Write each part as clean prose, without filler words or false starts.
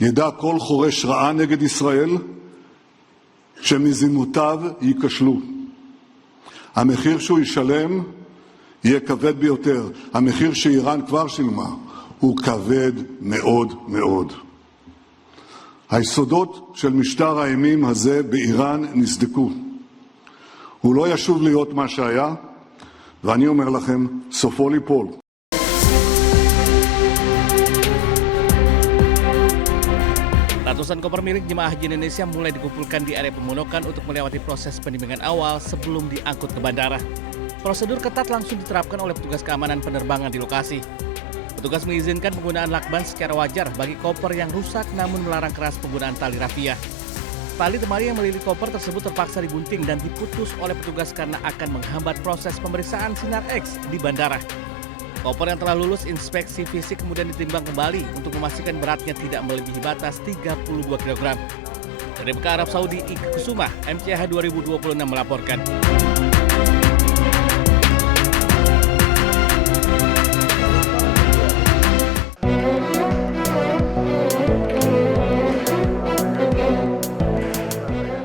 ידע כל חורש רעה נגד ישראל שמזימותיו ייכשלו. המחיר שהוא ישלם יהיה כבד ביותר. המחיר שאיראן כבר שילמה הוא כבד מאוד מאוד. היסודות של משטר האימים הזה באיראן נסדקו. הוא לא ישוב להיות מה שהיה, ואני אומר לכם, סופו ליפול. Ratusan koper milik jemaah haji Indonesia mulai dikumpulkan di area pemondokan untuk melewati proses penimbangan awal sebelum diangkut ke bandara. Prosedur ketat langsung diterapkan oleh petugas keamanan penerbangan di lokasi. Petugas mengizinkan penggunaan lakban secara wajar bagi koper yang rusak namun melarang keras penggunaan tali rafia. Tali temali yang melilit koper tersebut terpaksa digunting dan diputus oleh petugas karena akan menghambat proses pemeriksaan sinar X di bandara. Koper yang telah lulus inspeksi fisik kemudian ditimbang kembali untuk memastikan beratnya tidak melebihi batas 32 kg. Dari Mekah, Arab Saudi, Ika Kusuma, MCH 2026 melaporkan.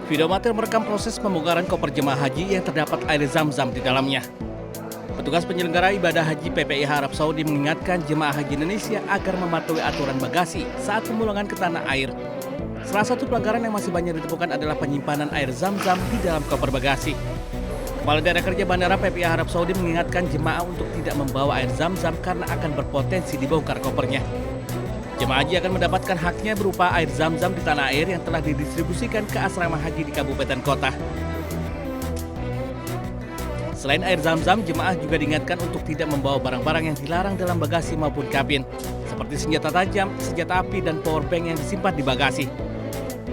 Video amatir merekam proses pembongkaran koper jemaah haji yang terdapat air zam-zam di dalamnya. Petugas penyelenggara ibadah haji PPIH Arab Saudi mengingatkan jemaah haji Indonesia agar mematuhi aturan bagasi saat pemulangan ke tanah air. Salah satu pelanggaran yang masih banyak ditemukan adalah penyimpanan air zam-zam di dalam koper bagasi. Kepala Daerah Kerja Bandara PPIH Arab Saudi mengingatkan jemaah untuk tidak membawa air zam-zam karena akan berpotensi dibongkar kopernya. Jemaah haji akan mendapatkan haknya berupa air zam-zam di tanah air yang telah didistribusikan ke asrama haji di kabupaten kota. Selain air zam-zam, jemaah juga diingatkan untuk tidak membawa barang-barang yang dilarang dalam bagasi maupun kabin, seperti senjata tajam, senjata api, dan powerbank yang disimpan di bagasi.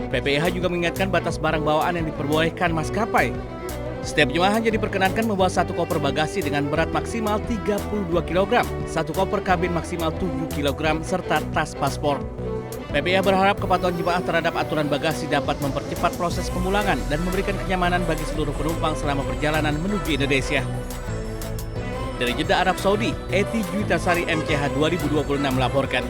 PPIH juga mengingatkan batas barang bawaan yang diperbolehkan maskapai. Setiap jemaah hanya diperkenankan membawa satu koper bagasi dengan berat maksimal 32 kg, satu koper kabin maksimal 7 kg, serta tas paspor. PPIH berharap kepatuhan jemaah terhadap aturan bagasi dapat mempercepat proses pemulangan dan memberikan kenyamanan bagi seluruh penumpang selama perjalanan menuju Indonesia. Dari Jeddah, Arab Saudi, Eti Juitasari, MCH 2026 melaporkan.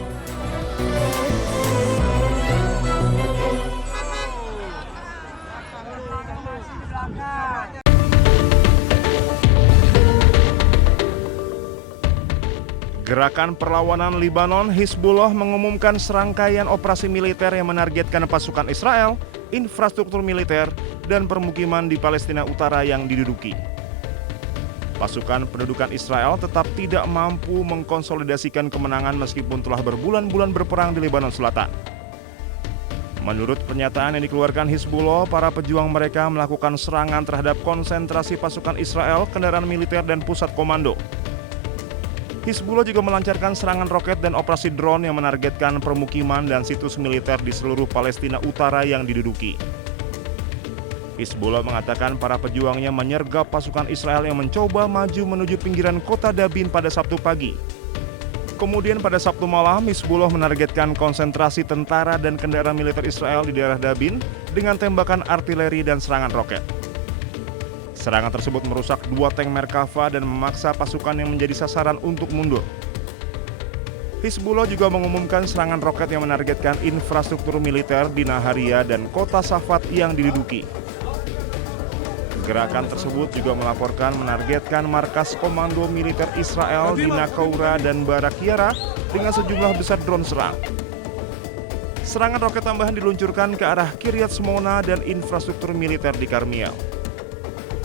Gerakan Perlawanan Libanon Hizbullah mengumumkan serangkaian operasi militer yang menargetkan pasukan Israel, infrastruktur militer, dan permukiman di Palestina Utara yang diduduki. Pasukan pendudukan Israel tetap tidak mampu mengkonsolidasikan kemenangan meskipun telah berbulan-bulan berperang di Lebanon Selatan. Menurut pernyataan yang dikeluarkan Hizbullah, para pejuang mereka melakukan serangan terhadap konsentrasi pasukan Israel, kendaraan militer, dan pusat komando. Hizbullah juga melancarkan serangan roket dan operasi drone yang menargetkan permukiman dan situs militer di seluruh Palestina Utara yang diduduki. Hizbullah mengatakan para pejuangnya menyergap pasukan Israel yang mencoba maju menuju pinggiran kota Dabin pada Sabtu pagi. Kemudian pada Sabtu malam, Hizbullah menargetkan konsentrasi tentara dan kendaraan militer Israel di daerah Dabin dengan tembakan artileri dan serangan roket. Serangan tersebut merusak 2 tank Merkava dan memaksa pasukan yang menjadi sasaran untuk mundur. Hizbullah juga mengumumkan serangan roket yang menargetkan infrastruktur militer di Naharia dan kota Safat yang diduduki. Gerakan tersebut juga melaporkan menargetkan markas komando militer Israel di Naqoura dan Barak Yara dengan sejumlah besar drone serang. Serangan roket tambahan diluncurkan ke arah Kiryat Shmona dan infrastruktur militer di Karmiel.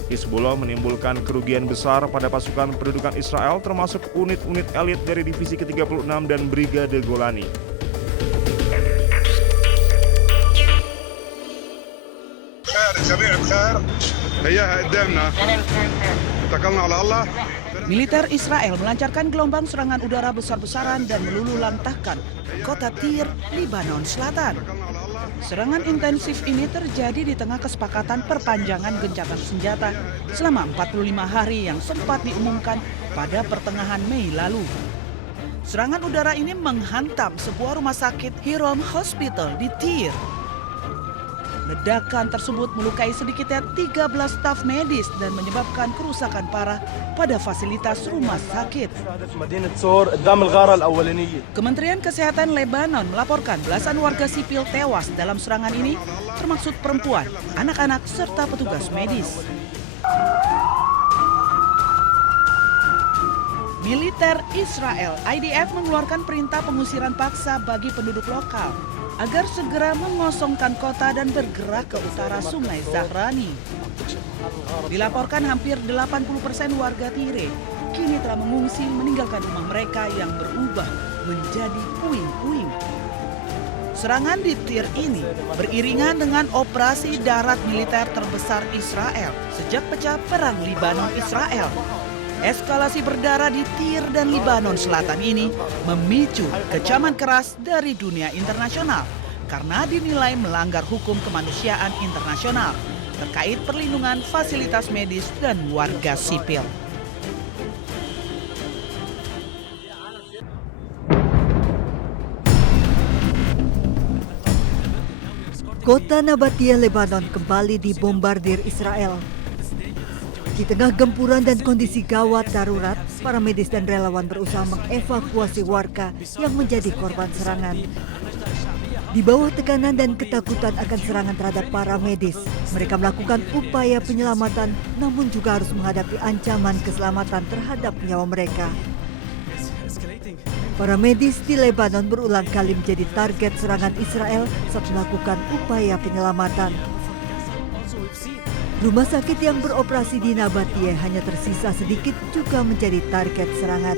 Hizbullah menimbulkan kerugian besar pada pasukan pendudukan Israel termasuk unit-unit elit dari Divisi ke-36 dan Brigade Golani. Militer Israel melancarkan gelombang serangan udara besar-besaran dan meluluhlantahkan kota Tyre, Lebanon Selatan. Serangan intensif ini terjadi di tengah kesepakatan perpanjangan gencatan senjata selama 45 hari yang sempat diumumkan pada pertengahan Mei lalu. Serangan udara ini menghantam sebuah rumah sakit Hiram Hospital di Tyre. Ledakan tersebut melukai sedikitnya 13 staf medis dan menyebabkan kerusakan parah pada fasilitas rumah sakit. Kementerian Kesehatan Lebanon melaporkan belasan warga sipil tewas dalam serangan ini, termasuk perempuan, anak-anak, serta petugas medis. Militer Israel (IDF) mengeluarkan perintah pengusiran paksa bagi penduduk lokal agar segera mengosongkan kota dan bergerak ke utara Sungai Zahrani. Dilaporkan hampir 80% warga Tire kini telah mengungsi meninggalkan rumah mereka yang berubah menjadi puing-puing. Serangan di Tir ini beriringan dengan operasi darat militer terbesar Israel sejak pecah perang Libanon-Israel. Eskalasi berdarah di Tir dan Libanon Selatan ini memicu kecaman keras dari dunia internasional karena dinilai melanggar hukum kemanusiaan internasional terkait perlindungan fasilitas medis dan warga sipil. Kota Nabatiyah, Lebanon kembali dibombardir Israel. Di tengah gempuran dan kondisi gawat darurat, para medis dan relawan berusaha mengevakuasi warga yang menjadi korban serangan. Di bawah tekanan dan ketakutan akan serangan terhadap para medis, mereka melakukan upaya penyelamatan namun juga harus menghadapi ancaman keselamatan terhadap nyawa mereka. Para medis di Lebanon berulang kali menjadi target serangan Israel saat melakukan upaya penyelamatan. Rumah sakit yang beroperasi di Nabatiyah hanya tersisa sedikit juga menjadi target serangan.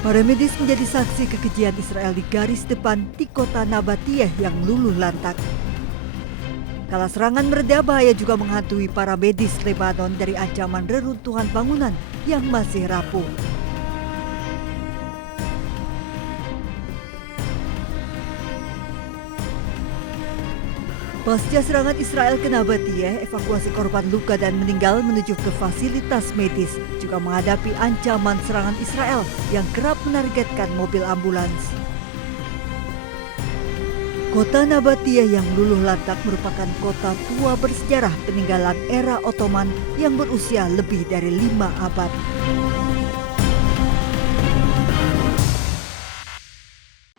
Para medis menjadi saksi kekejian Israel di garis depan di kota Nabatiyah yang luluh lantak. Kala serangan mereda, bahaya juga menghantui para medis Lebanon dari ancaman reruntuhan bangunan yang masih rapuh. Pasca serangan Israel ke Nabatiyah, evakuasi korban luka dan meninggal menuju ke fasilitas medis juga menghadapi ancaman serangan Israel yang kerap menargetkan mobil ambulans. Kota Nabatiyah yang luluh lantak merupakan kota tua bersejarah peninggalan era Ottoman yang berusia lebih dari 5 abad.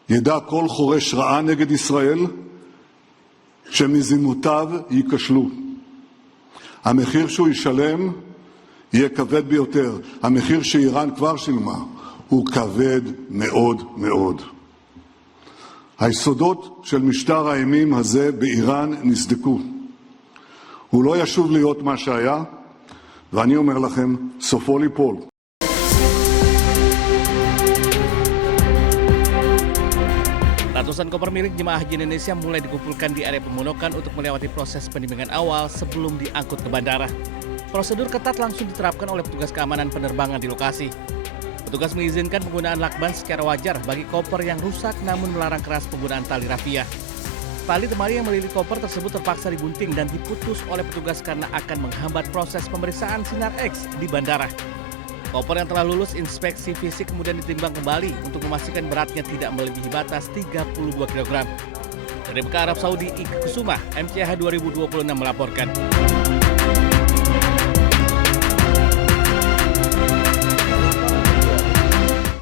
ידע כל חורש רעה נגד ישראל שמזימותיו ייכשלו. המחיר שהוא ישלם יהיה כבד ביותר. המחיר שאיראן כבר שילמה הוא כבד מאוד מאוד. היסודות של משטר האימים הזה באיראן נסדקו. הוא לא ישוב להיות מה שהיה, ואני אומר לכם, סופו ליפול. Ratusan koper milik jemaah haji Indonesia mulai dikumpulkan di area pemondokan untuk melewati proses penimbangan awal sebelum diangkut ke bandara. Prosedur ketat langsung diterapkan oleh petugas keamanan penerbangan di lokasi. Petugas mengizinkan penggunaan lakban secara wajar bagi koper yang rusak namun melarang keras penggunaan tali rafia. Tali temali yang melilit koper tersebut terpaksa dibunting dan diputus oleh petugas karena akan menghambat proses pemeriksaan sinar X di bandara. Koper yang telah lulus inspeksi fisik kemudian ditimbang kembali untuk memastikan beratnya tidak melebihi batas 32 kg. Dari Mekah, Arab Saudi, Ika Kusuma, MCH 2026 melaporkan.